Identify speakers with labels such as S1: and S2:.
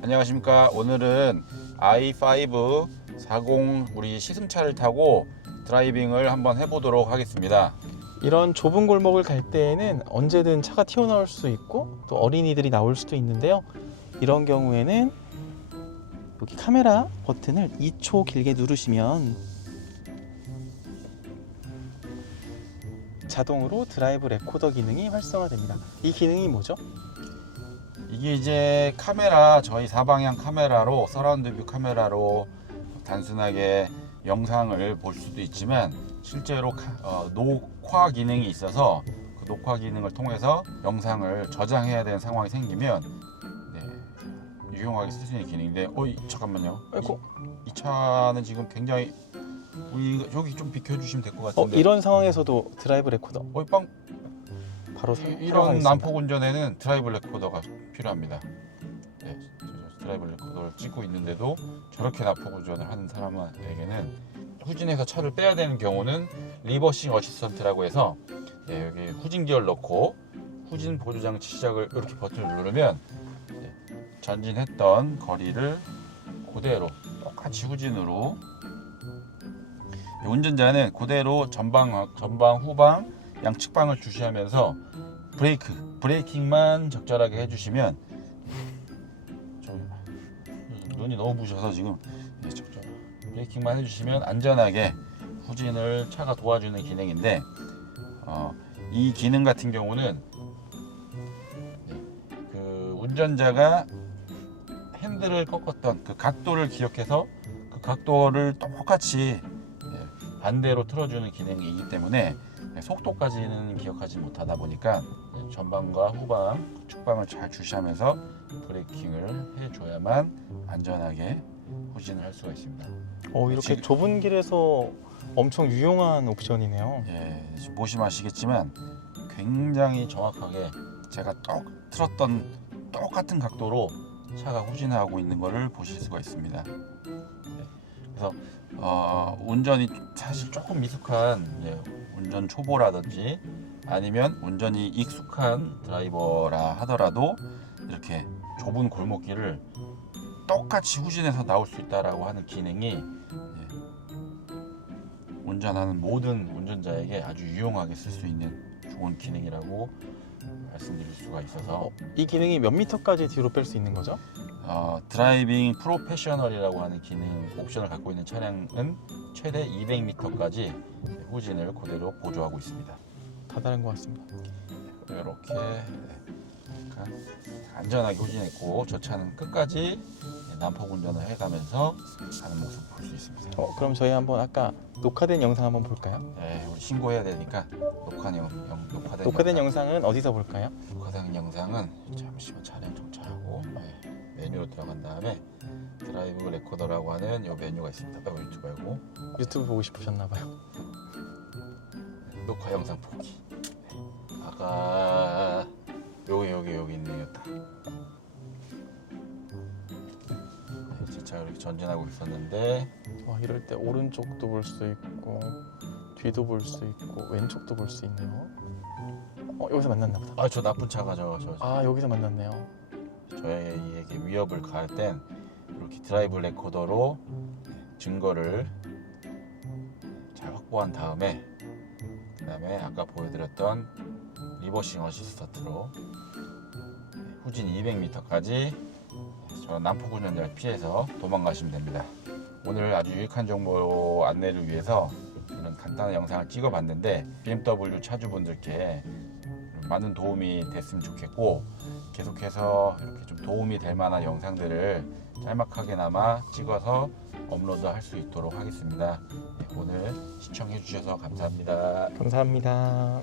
S1: 안녕하십니까. 오늘은 i5 40 우리 시승차를 타고 드라이빙을 한번 해보도록 하겠습니다.
S2: 이런 좁은 골목을 갈 때에는 언제든 차가 튀어나올 수 있고 또 어린이들이 나올 수도 있는데요. 이런 경우에는 여기 카메라 버튼을 2초 길게 누르시면 자동으로 드라이브 레코더 기능이 활성화됩니다. 이 기능이 뭐죠?
S1: 이게 이제 카메라 저희 사방향 카메라로 서라운드 뷰 카메라로 단순하게 영상을 볼 수도 있지만 실제로 카- 어, 녹화 기능이 있어서 그 녹화 기능을 통해서 영상을 저장해야 되는 상황이 생기면 네, 유용하게 쓸 수 있는 기능인데 어 이- 잠깐만요
S2: 아이고.
S1: 이, 이 차는 지금 굉장히 우리 여기 좀 비켜주시면 될것
S2: 어,
S1: 같은데
S2: 이런 상황에서도 드라이브 레코더
S1: 어이 빵
S2: 바로 사-
S1: 이- 이런
S2: 사용하겠습니다.
S1: 난폭 운전에는 드라이브 레코더가 필요합니다. 네, 드라이브 레코더를 찍고 있는데도 저렇게 난폭 운전을 하는 사람에게는 후진해서 차를 빼야 되는 경우는 리버싱 어시스턴트라고 해서 네, 여기 후진 기어를 넣고 후진 보조 장치 시작을 이렇게 버튼을 누르면 네, 전진했던 거리를 그대로 똑같이 후진으로 운전자는 그대로 전방 전방 후방 양측방을 주시하면서 브레이크 브레이킹만 적절하게 해주시면 좀 눈이 너무 부셔서 지금 네, 브레이킹만 해주시면 안전하게 후진을 차가 도와주는 기능인데 어, 이 기능 같은 경우는 네, 그 운전자가 핸들을 꺾었던 그 각도를 기억해서 그 각도를 똑같이 네, 반대로 틀어주는 기능이기 때문에 네, 속도까지는 기억하지 못하다 보니까 네, 전방과 후방, 측방을 잘 주시하면서 브레이킹을 해줘야만 안전하게 후진을 할 수가 있습니다.
S2: 어, 이렇게
S1: 지금-
S2: 좁은 길에서 엄청 유용한 옵션이네요.
S1: 예, 보시면 아시겠지만 굉장히 정확하게 제가 똑 틀었던 똑같은 각도로 차가 후진하고 있는 것을 보실 수가 있습니다. 네, 그래서 어, 운전이 사실 조금 미숙한 예, 운전 초보라든지 아니면 운전이 익숙한 드라이버라 하더라도 이렇게 좁은 골목길을 똑같이 후진해서 나올 수 있다라고 하는 기능이 예, 운전하는 모든 운전자에게 아주 유용하게 쓸 수 있는 좋은 기능이라고 말씀드릴 수가 있어서
S2: 어, 이 기능이 몇 미터까지 뒤로 뺄 수 있는 거죠?
S1: 어, 드라이빙 프로페셔널이라고 하는 기능 옵션을 갖고 있는 차량은 최대 200m까지 후진을 그대로 보조하고 있습니다.
S2: 다 다른 것 같습니다.
S1: 이렇게 약간 안전하게 후진했고 저 차는 끝까지 난폭 운전을 해가면서 가는 모습 볼 수 있습니다.
S2: 어, 그럼 저희 한번 아까 녹화된 영상 한번 볼까요?
S1: 네, 우리 신고해야 되니까 녹화된 영, 영- 녹화된,
S2: 녹화된
S1: 영상.
S2: 영상 은 어디서 볼까요?
S1: 녹화된 영상은 잠시만 차량 정차하고 네, 메뉴로 들어간 다음에 드라이브 레코더라고 하는 이 메뉴가 있습니다. 아, 유튜브 말고
S2: 유튜브 보고 싶으셨나 봐요.
S1: 녹화 영상 보기. 네. 아까 여기 여기 여기 있네요. 딱. 네, 진짜 이렇게 전진하고 있었는데
S2: 와, 이럴 때 오른쪽도 볼 수 있고 뒤도 볼 수 있고 왼쪽도 볼 수 있네요. 어, 여기서 만났나 보다.
S1: 아 저 나쁜 차가 저저
S2: 아, 여기서 만났네요.
S1: 저에게 위협을 가할 땐 이렇게 드라이브 레코더로 증거를 잘 확보한 다음에 그 다음에 아까 보여드렸던 리버싱 어시스턴트로 후진 200m까지 저 난폭 운전자를 피해서 도망가시면 됩니다. 오늘 아주 유익한 정보 안내를 위해서 이런 간단한 영상을 찍어봤는데 BMW 차주분들께 많은 도움이 됐으면 좋겠고 계속해서 이렇게 좀 도움이 될 만한 영상들을 짤막하게나마 찍어서 업로드 할 수 있도록 하겠습니다. 네, 오늘 시청해 주셔서 감사합니다.
S2: 감사합니다.